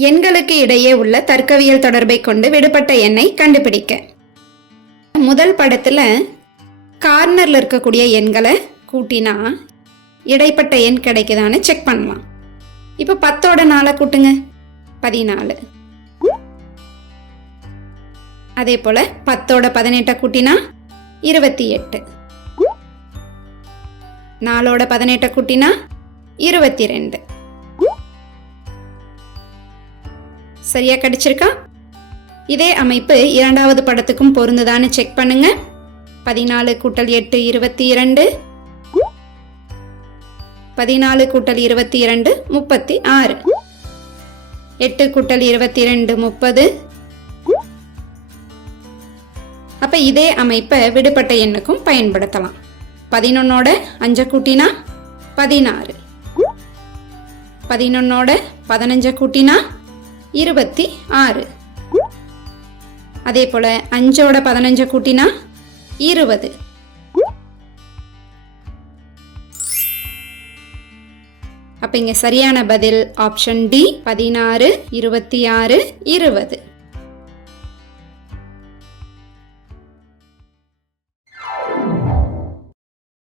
எண்களுக்கு இடையே உள்ள தர்க்கவியல் தொடர்பை கொண்டு விடுபட்ட எண்ணை கண்டுபிடிக்க. முதல் படத்தில் கார்னரில் இருக்கக்கூடிய எண்களை கூட்டினா இடைப்பட்ட எண் கிடைக்குதான்னு செக் பண்ணலாம். இப்போ பத்தோட நாளை கூட்டுங்க. பதினாலு. அதே போல் பத்தோட பதினெட்டை கூட்டினா இருபத்தி எட்டு. நாலோட பதினெட்டை கூட்டினா இருபத்தி ரெண்டு. சரியா கிடைச்சிருக்கா? இதே அமைப்பு இரண்டாவது படத்துக்கும் பொருந்துதான்னு செக் பண்ணுங்க. பதினாலு கூட்டல் எட்டு இருபத்தி இரண்டு பதினாலு கூட்டல் இருபத்தி இரண்டு முப்பத்தி ஆறு எட்டு கூட்டல் இருபத்தி ரெண்டு முப்பது. அப்ப இதே அமைப்பை விடுபட்ட எண்ணுக்கும் பயன்படுத்தலாம். பதினொன்னோட அஞ்ச கூட்டினா பதினாறு. பதினொன்னோட பதினஞ்ச கூட்டினா இருபத்தி ஆறு. அதே போல அஞ்சோட பதினஞ்ச கூட்டினா இருபது. அப்ப இங்க சரியான பதில் ஆப்ஷன் டி பதினாறு இருபத்தி ஆறு இருபது.